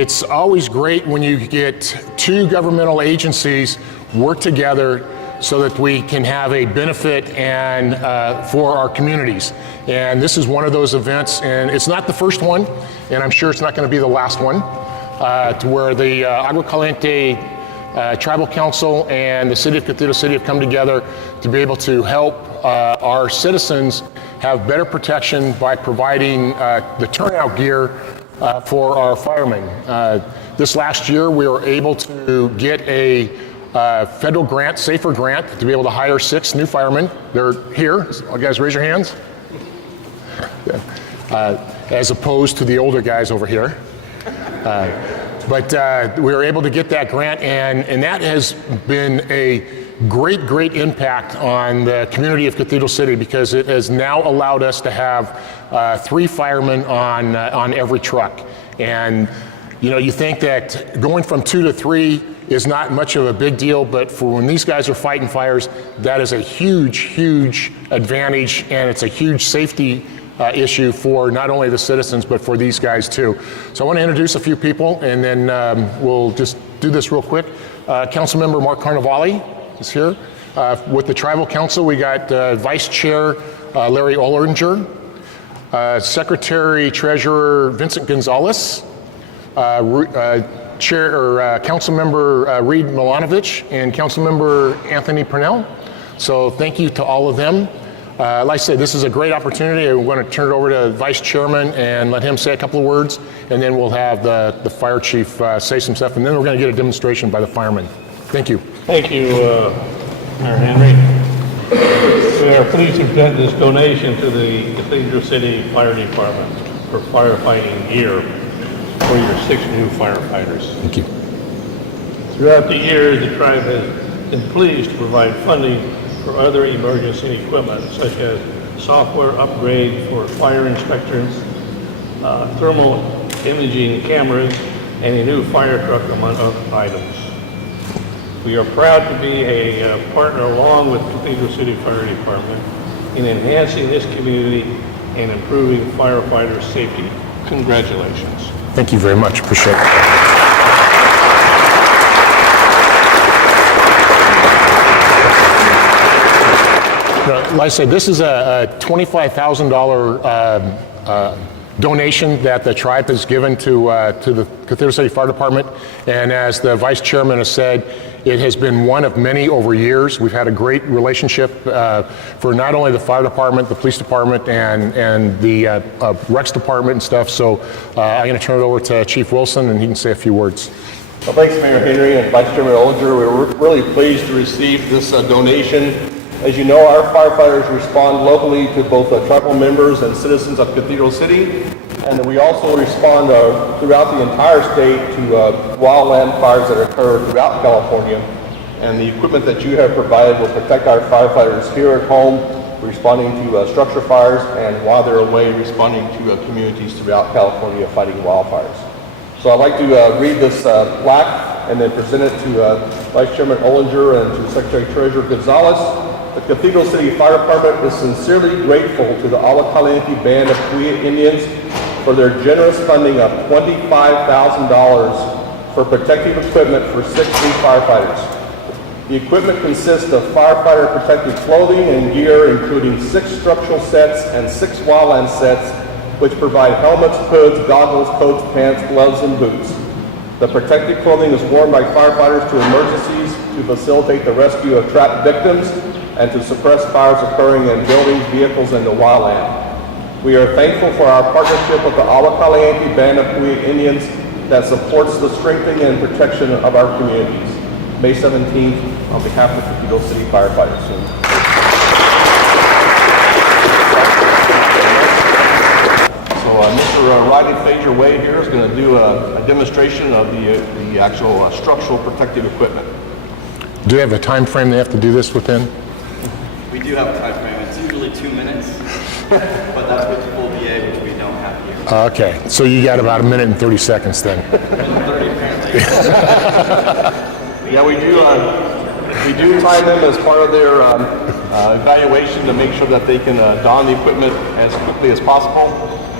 It's always great when you get two governmental agencies work together so that we can have a benefit and for our communities. And this is one of those events, and it's not the first one, and I'm sure it's not going to be the last one, to where the Agua Caliente Tribal Council and the City of Cathedral City have come together to be able to help our citizens have better protection by providing the turnout gear for our firemen. This last year, we were able to get a federal grant, SAFER grant, to be able to hire 6 new firemen. They're here. You guys raise your hands. As opposed to the older guys over here. But we were able to get that grant, and that has been a great impact on the community of Cathedral City, because it has now allowed us to have 3 firemen on every truck. And you know, you think that going from 2 to 3 is not much of a big deal, but for when these guys are fighting fires, that is a huge advantage, and it's a huge safety issue for not only the citizens, but for these guys too. So I want to introduce a few people, and then we'll just do this real quick. Councilmember Mark Carnevale is here. With the Tribal Council, we got Vice Chair Larry Ollinger, Secretary Treasurer Vincent Gonzalez, Councilmember Reed Milanovich, and Councilmember Anthony Purnell. So thank you to all of them. Like I said, this is a great opportunity. I'm going to turn it over to Vice Chairman and let him say a couple of words, and then we'll have the Fire Chief say some stuff, and then we're going to get a demonstration by the firemen. Thank you. Thank you, Mayor Henry. We are pleased to present this donation to the Cathedral City Fire Department for firefighting gear for your 6 new firefighters. Thank you. Throughout the years, the tribe has been pleased to provide funding for other emergency equipment, such as software upgrade for fire inspectors, thermal imaging cameras, and a new fire truck, among other items. We are proud to be a partner along with Cathedral City Fire Department in enhancing this community and improving firefighter safety. Congratulations. Thank you very much. Appreciate it. Like I said, this is a $25,000 donation that the tribe has given to the Cathedral City Fire Department. And as the Vice Chairman has said, it has been one of many over years. We've had a great relationship for not only the fire department, the police department, and the Rex department and stuff. So I'm going to turn it over to Chief Wilson, and he can say a few words. Well, thanks, Mayor Henry and Vice Chairman Ollinger. We're really pleased to receive this donation. As you know, our firefighters respond locally to both tribal members and citizens of Cathedral City, and we also respond throughout the entire state to wildland fires that occur throughout California. And the equipment that you have provided will protect our firefighters here at home, responding to structure fires, and while they're away, responding to communities throughout California fighting wildfires. So I'd like to read this plaque and then present it to Vice Chairman Ollinger and to Secretary Treasurer Gonzalez. The Cathedral City Fire Department is sincerely grateful to the Agua Caliente Band of Puya Indians for their generous funding of $25,000 for protective equipment for 6 new firefighters. The equipment consists of firefighter protective clothing and gear, including 6 structural sets and 6 wildland sets, which provide helmets, hoods, goggles, coats, pants, gloves, and boots. The protective clothing is worn by firefighters to emergencies to facilitate the rescue of trapped victims and to suppress fires occurring in buildings, vehicles, and the wildland. We are thankful for our partnership with the Agua Caliente Band of Puya Indians that supports the strengthening and protection of our communities. May 17th, on behalf of the Cathedral City firefighters. So Mr. Rodney Fager Wade here is going to do a demonstration of the actual structural protective equipment. Do they have a time frame they have to do this within? We do have a time frame. It's usually 2 minutes, but that's with full VA, which we don't have here. Okay, so you got about 1 minute and 30 seconds then. 30 apparently. Yeah, we do time them as part of their evaluation to make sure that they can don the equipment as quickly as possible.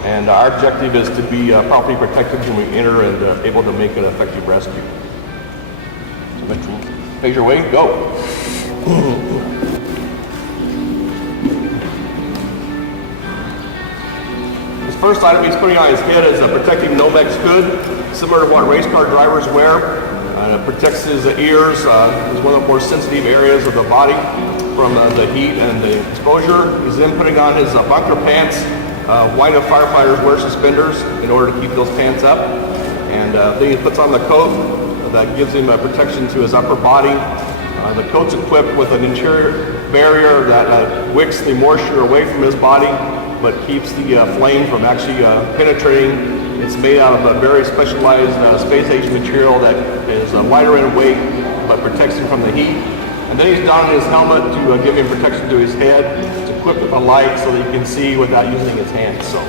And our objective is to be properly protected when we enter and able to make an effective rescue. So Mitchell, phase your way, go. His first item he's putting on his head is a protective Nomex hood, similar to what race car drivers wear. It protects his ears, is one of the more sensitive areas of the body from the heat and the exposure. He's then putting on his bunker pants. White firefighters wear suspenders in order to keep those pants up. And then he puts on the coat that gives him protection to his upper body. The coat's equipped with an interior barrier that wicks the moisture away from his body, but keeps the flame from actually penetrating. It's made out of a very specialized space-age material that is lighter in weight, but protects him from the heat. And then he's donning his helmet to give him protection to his head. It's equipped with a light so that he can see without using his hands. So,